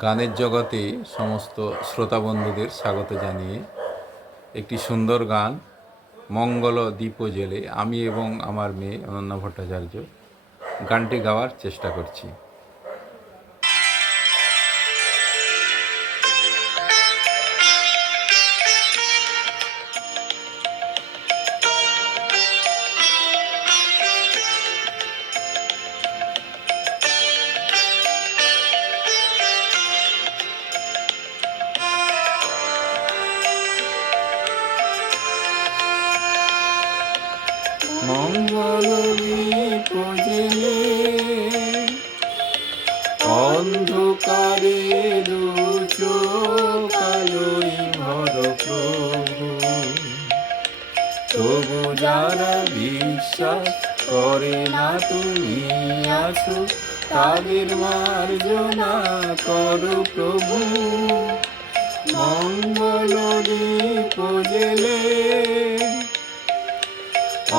গানের জগতে সমস্ত শ্রোতা বন্ধুদের স্বাগত জানিয়ে একটি সুন্দর গান, মঙ্গল দ্বীপ জেলে আমি এবং আমার মেয়ে অনন্যা ভট্টাচার্য গানটি গাওয়ার চেষ্টা করছি। মঙ্গল জেলে অন্ধকারে দু চোখালোই ভর প্রভু। তবু যারা বিশ্বাস করে না তুমি আছো, তাদের মার্জনা করো প্রভু। মঙ্গল জেলে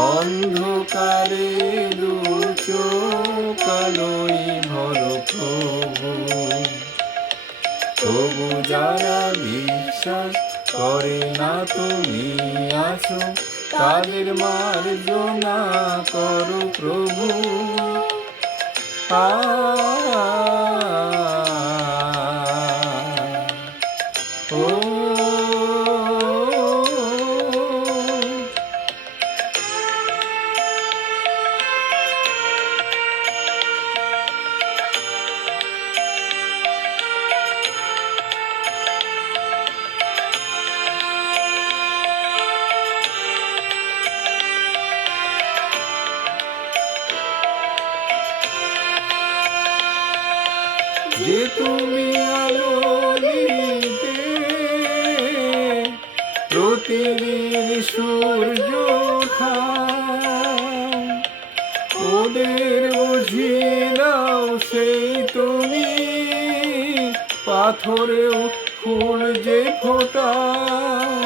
অন্ধকারে দু কালোই ভর প্রভু তবু যারা বিশ্বাস করে না তুমি আসো তাদের মার্জনা করো প্রভু আ যে তুমি আলো দিতে প্রতিদিন সূর্য ওদের বুঝিয়ে দাও সেই তুমি পাথরে ফুল যে ফোটাও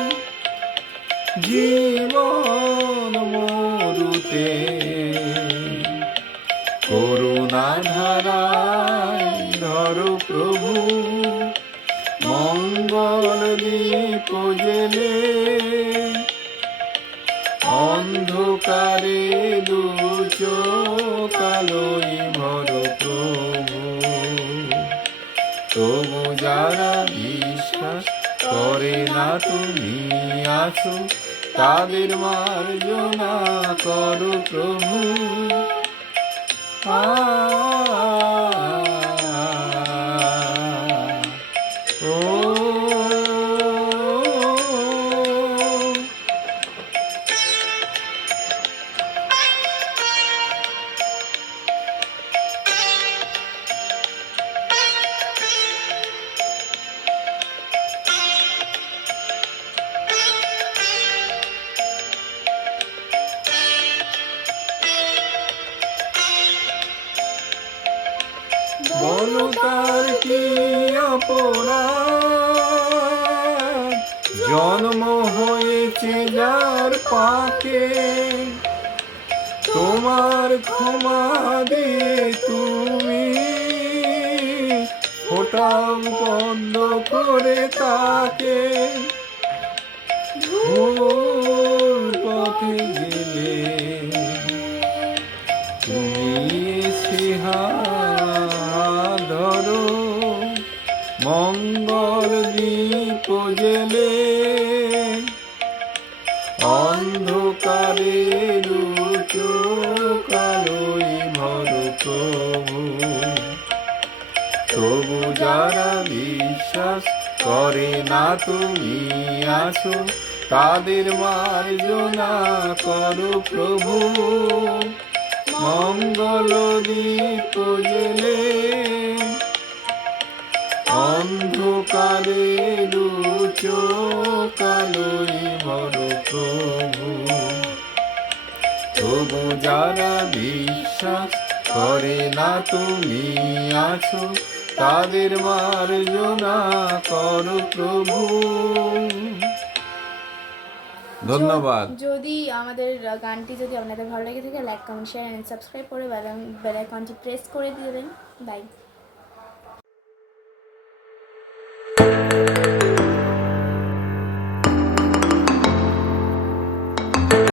জীবন মরুতে করুণা ধারায় দীপ অন্ধকারে দু চোখালোই ভর প্রভু। তবু যারা বিশ্বাস করে না তুমি আছো, তাদের মার্জনা করো প্রভু। ও তার কি অপরাধ? জন্ম হয়েছে যার পাকে। তোমার ক্ষমা দিয়ে তুমি ফোটাও বন্ধ করে তাকে। মঙ্গল দীপ জেলে অন্ধকারে চোখালোই ভর প্রভু। তবু যারা বিশ্বাস করে না তুমি আছো তাদের মার্জনা করো প্রভু। মঙ্গল দীপ জেলে অন্ধকারে দু চোখালোই ভর প্রভু। তবু যারা বিশ্বাস করে না তুমি আছো, তাদের মার্জনা করো প্রভু। ধন্যবাদ। যদি আমাদের গানটি যদি আপনাদের ভালো লেগে থাকে, like, comment, share and subscribe করে বেল আইকনটি প্রেস করে দিয়ে দেবেন। বাই।